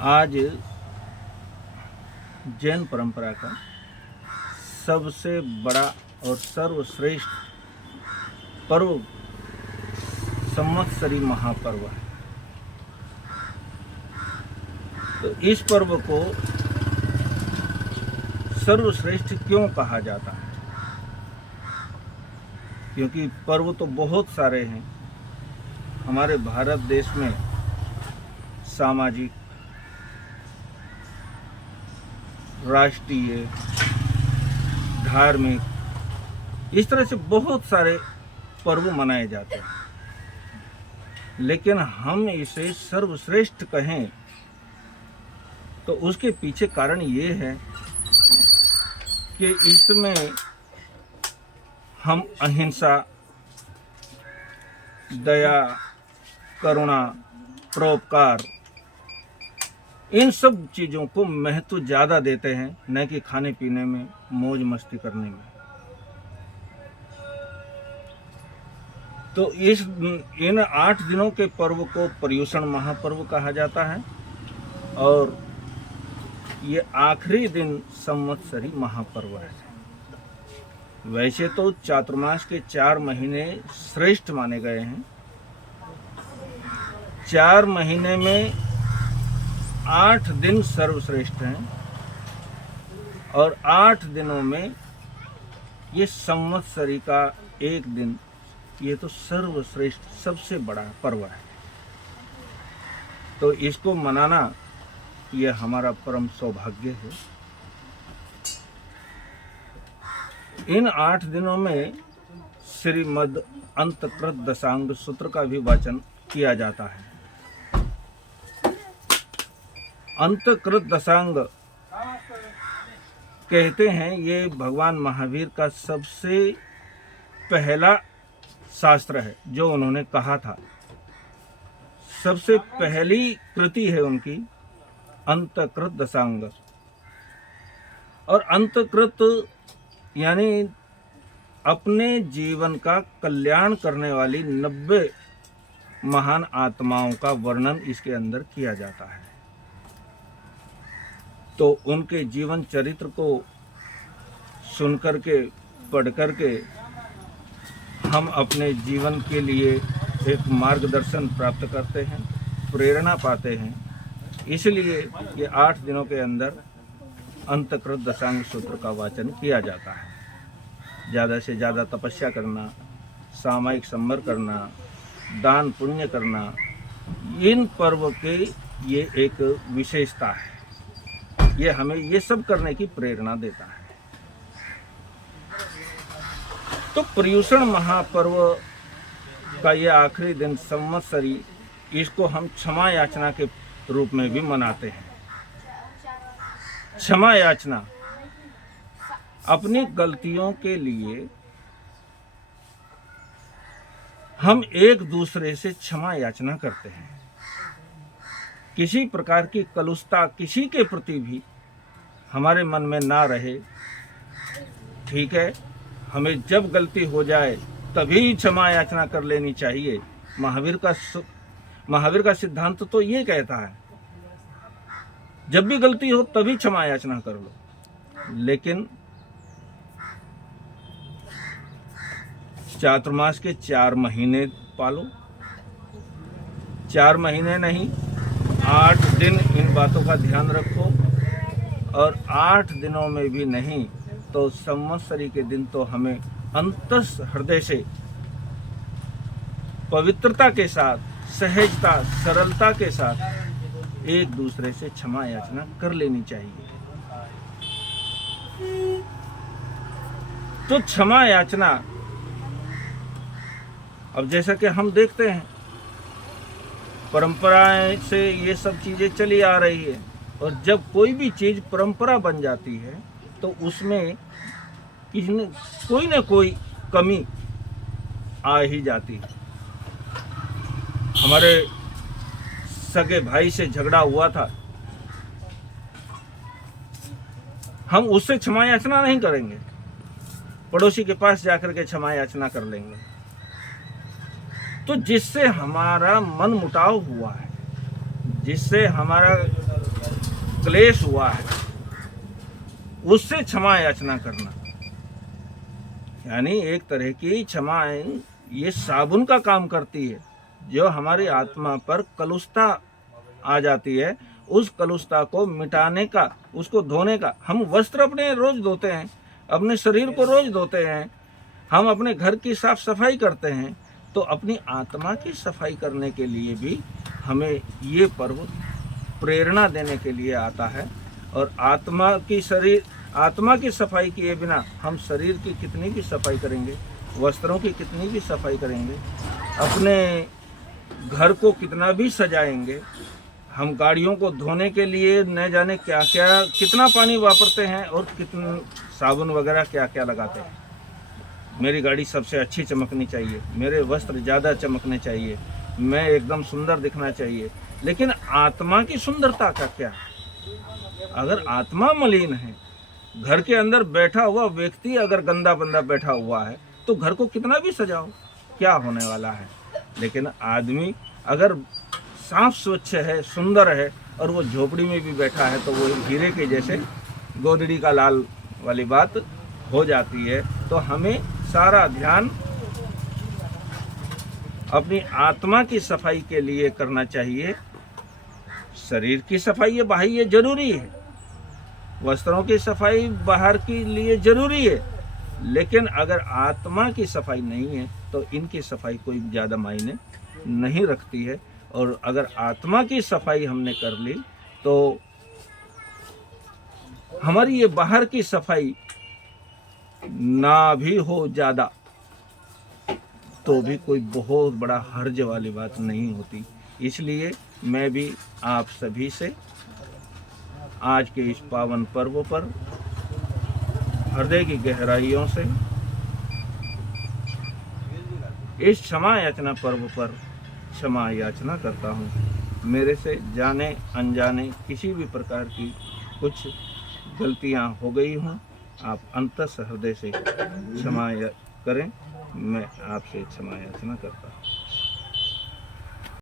आज जैन परंपरा का सबसे बड़ा और सर्वश्रेष्ठ पर्व संवत्सरी महापर्व है। तो इस पर्व को सर्वश्रेष्ठ क्यों कहा जाता है? क्योंकि पर्व तो बहुत सारे हैं। हमारे भारत देश में सामाजिक, राष्ट्रीय, धार्मिक, इस तरह से बहुत सारे पर्व मनाए जाते हैं, लेकिन हम इसे सर्वश्रेष्ठ कहें तो उसके पीछे कारण ये है कि इसमें हम अहिंसा, दया, करुणा, परोपकार, इन सब चीज़ों को महत्व ज़्यादा देते हैं, न कि खाने पीने में, मौज मस्ती करने में। तो इन 8 दिनों के पर्व को पर्युषण महापर्व कहा जाता है और ये आखिरी दिन संवत्सरी महापर्व है। वैसे तो चातुर्मास के 4 महीने श्रेष्ठ माने गए हैं। 4 महीने में 8 दिन सर्वश्रेष्ठ हैं और 8 दिनों में ये संवत्सरी का एक दिन, ये तो सर्वश्रेष्ठ सबसे बड़ा पर्व है। तो इसको मनाना ये हमारा परम सौभाग्य है। इन 8 दिनों में श्रीमद् अंतकृत दशांग सूत्र का भी वाचन किया जाता है। अंतकृत दशांग कहते हैं ये भगवान महावीर का सबसे पहला शास्त्र है जो उन्होंने कहा था। सबसे पहली कृति है उनकी अंतकृत दशांग। और अंतकृत यानी अपने जीवन का कल्याण करने वाली 90 महान आत्माओं का वर्णन इसके अंदर किया जाता है। तो उनके जीवन चरित्र को सुन करके, पढ़ करके हम अपने जीवन के लिए एक मार्गदर्शन प्राप्त करते हैं, प्रेरणा पाते हैं। इसलिए ये 8 दिनों के अंदर अंतकृत दशांग सूत्र का वाचन किया जाता है। ज़्यादा से ज़्यादा तपस्या करना, सामायिक संवर करना, दान पुण्य करना, इन पर्व के ये एक विशेषता है। ये हमें ये सब करने की प्रेरणा देता है। तो पर्युषण महापर्व का ये आखिरी दिन संवत्सरी, इसको हम क्षमा याचना के रूप में भी मनाते हैं। क्षमा याचना, अपनी गलतियों के लिए हम एक दूसरे से क्षमा याचना करते हैं। किसी प्रकार की कलुषता किसी के प्रति भी हमारे मन में ना रहे। ठीक है, हमें जब गलती हो जाए तभी क्षमा याचना कर लेनी चाहिए। महावीर का सिद्धांत तो ये कहता है, जब भी गलती हो तभी क्षमा याचना कर लो। लेकिन चातुर्मास के 4 महीने पालो, 4 महीने नहीं, 8 दिन इन बातों का ध्यान रखो। और 8 दिनों में भी नहीं तो संवत्सरी के दिन तो हमें अंतस हृदय से पवित्रता के साथ, सहजता, सरलता के साथ एक दूसरे से क्षमा याचना कर लेनी चाहिए। तो क्षमा याचना, अब जैसा कि हम देखते हैं परंपराएं से ये सब चीजें चली आ रही है, और जब कोई भी चीज परंपरा बन जाती है तो उसमें कोई ना कोई कमी आ ही जाती है। हमारे सगे भाई से झगड़ा हुआ था, हम उससे क्षमा याचना नहीं करेंगे, पड़ोसी के पास जाकर के क्षमा याचना कर लेंगे। तो जिससे हमारा मन मुटाव हुआ है, जिससे हमारा क्लेश हुआ है उससे क्षमा याचना करना। यानी एक तरह की क्षमा ये साबुन का काम करती है। जो हमारी आत्मा पर कलुषता आ जाती है, उस कलुषता को मिटाने का, उसको धोने का। हम वस्त्र अपने रोज धोते हैं, अपने शरीर को रोज धोते हैं, हम अपने घर की साफ सफाई करते हैं, तो अपनी आत्मा की सफाई करने के लिए भी हमें ये पर्व प्रेरणा देने के लिए आता है। और आत्मा की सफाई किए बिना हम शरीर की कितनी भी सफाई करेंगे, वस्त्रों की कितनी भी सफाई करेंगे, अपने घर को कितना भी सजाएंगे, हम गाड़ियों को धोने के लिए न जाने क्या क्या कितना पानी वापरते हैं और कितना साबुन वगैरह क्या क्या लगाते हैं। मेरी गाड़ी सबसे अच्छी चमकनी चाहिए, मेरे वस्त्र ज़्यादा चमकने चाहिए, मैं एकदम सुंदर दिखना चाहिए। लेकिन आत्मा की सुंदरता का क्या? अगर आत्मा मलिन है, घर के अंदर बैठा हुआ व्यक्ति अगर गंदा बंदा बैठा हुआ है, तो घर को कितना भी सजाओ, क्या होने वाला है? लेकिन आदमी अगर साफ स्वच्छ है, सुंदर है, और वो झोपड़ी में भी बैठा है, तो वो हीरे के जैसे गोदड़ी का लाल वाली बात हो जाती है। तो हमें सारा ध्यान अपनी आत्मा की सफाई के लिए करना चाहिए। शरीर की सफाई ये बाह्य जरूरी है, वस्त्रों की सफाई बाहर के लिए जरूरी है, लेकिन अगर आत्मा की सफाई नहीं है तो इनकी सफाई कोई ज़्यादा मायने नहीं रखती है। और अगर आत्मा की सफाई हमने कर ली तो हमारी ये बाहर की सफाई ना भी हो ज़्यादा तो भी कोई बहुत बड़ा हर्ज वाली बात नहीं होती। इसलिए मैं भी आप सभी से आज के इस पावन पर्व पर हृदय की गहराइयों से इस क्षमा याचना पर्व पर क्षमा याचना करता हूँ। मेरे से जाने अनजाने किसी भी प्रकार की कुछ गलतियाँ हो गई हों, आप अंतस हृदय से क्षमा करें। मैं आपसे क्षमा याचना करता हूँ।